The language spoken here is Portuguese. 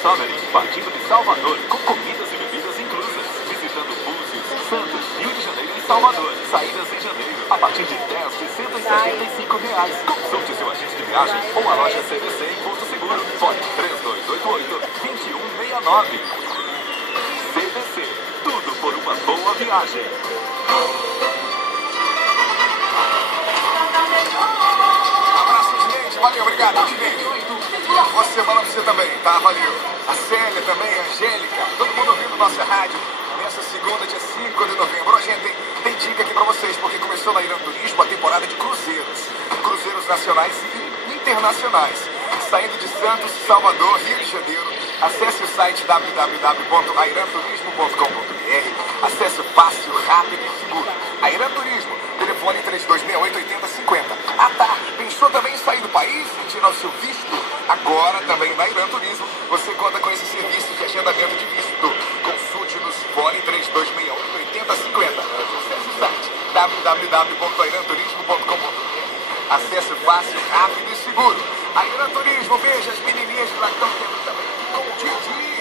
Summer, partindo de Salvador, com comidas e bebidas inclusas. Visitando Búzios, Santos, Rio de Janeiro e Salvador. Saídas em janeiro, a partir de R$ 10.175. Consulte seu agente de viagem ou a loja CVC em Porto Seguro. Fone 3288-2169. CVC, tudo por uma boa viagem. Abraço, gente. Valeu, obrigado, gente. Boa semana pra você também, tá? Valeu. A Célia também, a Angélica, todo mundo ouvindo nossa rádio. Nessa segunda, dia 5 de novembro. Ó, gente, tem dica aqui pra vocês, porque começou na Irã Turismo a temporada de cruzeiros. Cruzeiros nacionais e internacionais. Saindo de Santos, Salvador, Rio de Janeiro. Acesse o site www.airanturismo.com.br. Acesso fácil, rápido e seguro. Airan Turismo, telefone 3268-8050. Ah tá, pensou também em sair do país e tirar o seu visto? Agora também na Airan Turismo você conta com esse serviço de agendamento de visto. Consulte-nos, fone 3268-8050. Acesse o site www.airanturismo.com.br. Acesso fácil, rápido e seguro. Airan Turismo, veja as menininhas lá que estão tendo também com o Didi.